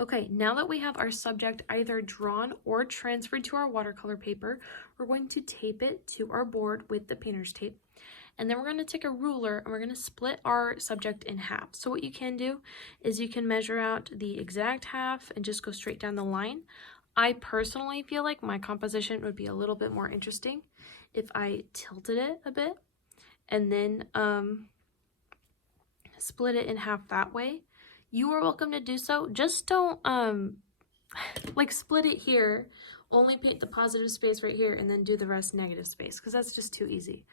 Okay, now that we have our subject either drawn or transferred to our watercolor paper, we're going to tape it to our board with the painter's tape. And then we're going to take a ruler and we're going to split our subject in half. So what you can do is you can measure out the exact half and just go straight down the line. I personally feel like my composition would be a little bit more interesting if I tilted it a bit and then split it in half that way. You are welcome to do so. Just don't like split it here, only paint the positive space right here and then do the rest negative space, because that's just too easy.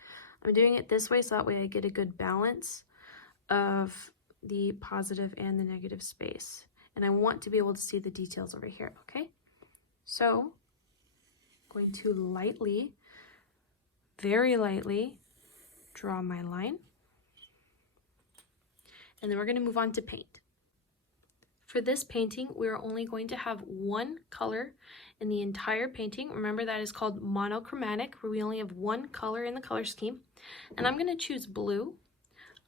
I'm doing it this way so that way I get a good balance of the positive and the negative space. And I want to be able to see the details over here, okay? So I'm going to lightly, very lightly draw my line. And then we're going to move on to paint. For this painting, we're only going to have one color in the entire painting. Remember, that is called monochromatic, where we only have one color in the color scheme. And I'm going to choose blue.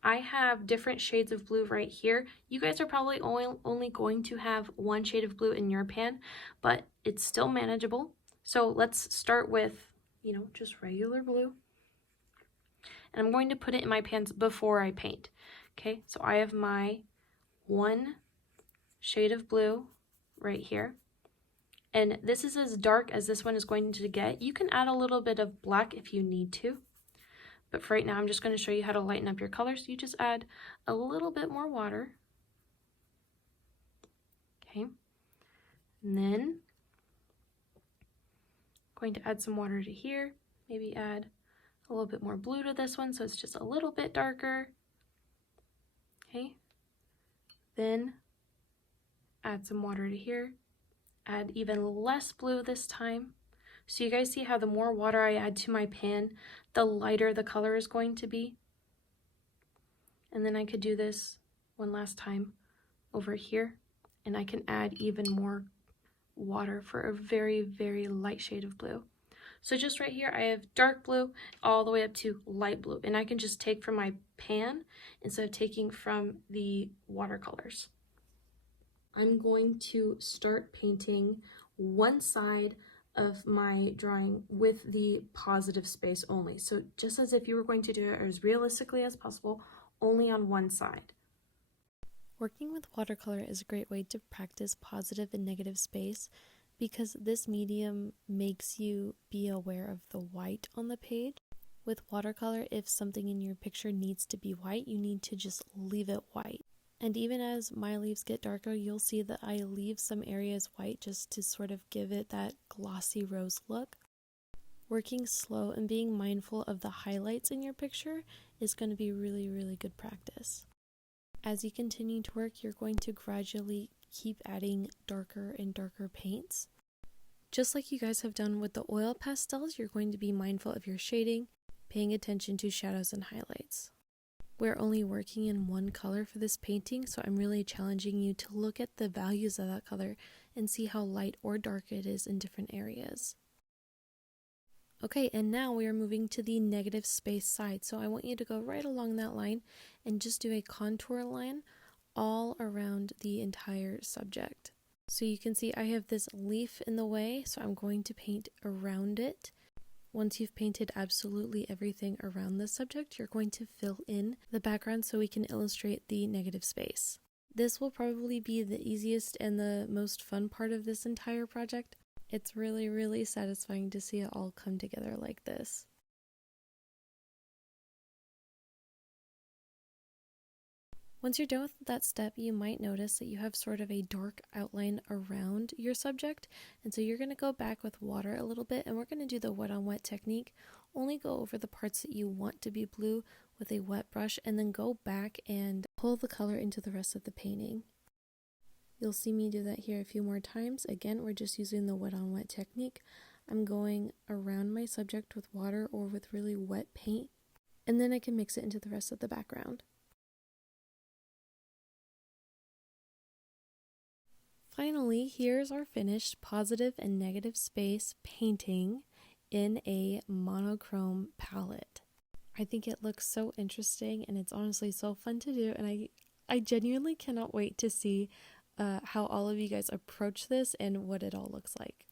I have different shades of blue right here. You guys are probably only going to have one shade of blue in your pan, but it's still manageable. So let's start with, just regular blue. And I'm going to put it in my pans before I paint. Okay, so I have my one shade of blue right here, and this is as dark as this one is going to get. You can add a little bit of black if you need to, but for right now I'm just going to show you how to lighten up your colors. You just add a little bit more water, okay, and then I'm going to add some water to here, maybe add a little bit more blue to this one so it's just a little bit darker, okay, then add some water to here, add even less blue this time. So you guys see how the more water I add to my pan, the lighter the color is going to be. And then I could do this one last time over here, and I can add even more water for a very, very light shade of blue. So just right here, I have dark blue all the way up to light blue, and I can just take from my pan instead of taking from the watercolors. I'm going to start painting one side of my drawing with the positive space only. So just as if you were going to do it as realistically as possible, only on one side. Working with watercolor is a great way to practice positive and negative space because this medium makes you be aware of the white on the page. With watercolor, if something in your picture needs to be white, you need to just leave it white. And even as my leaves get darker, you'll see that I leave some areas white just to sort of give it that glossy rose look. Working slow and being mindful of the highlights in your picture is going to be really, really good practice. As you continue to work, you're going to gradually keep adding darker and darker paints. Just like you guys have done with the oil pastels, you're going to be mindful of your shading, paying attention to shadows and highlights. We're only working in one color for this painting, so I'm really challenging you to look at the values of that color and see how light or dark it is in different areas. Okay, and now we are moving to the negative space side, so I want you to go right along that line and just do a contour line all around the entire subject. So you can see I have this leaf in the way, so I'm going to paint around it. Once you've painted absolutely everything around the subject, you're going to fill in the background so we can illustrate the negative space. This will probably be the easiest and the most fun part of this entire project. It's really, really satisfying to see it all come together like this. Once you're done with that step, you might notice that you have sort of a dark outline around your subject, and so you're going to go back with water a little bit, and we're going to do the wet on wet technique. Only go over the parts that you want to be blue with a wet brush, and then go back and pull the color into the rest of the painting. You'll see me do that here a few more times. Again, we're just using the wet on wet technique. I'm going around my subject with water or with really wet paint, and then I can mix it into the rest of the background. Finally, here's our finished positive and negative space painting in a monochrome palette. I think it looks so interesting and it's honestly so fun to do, and I genuinely cannot wait to see how all of you guys approach this and what it all looks like.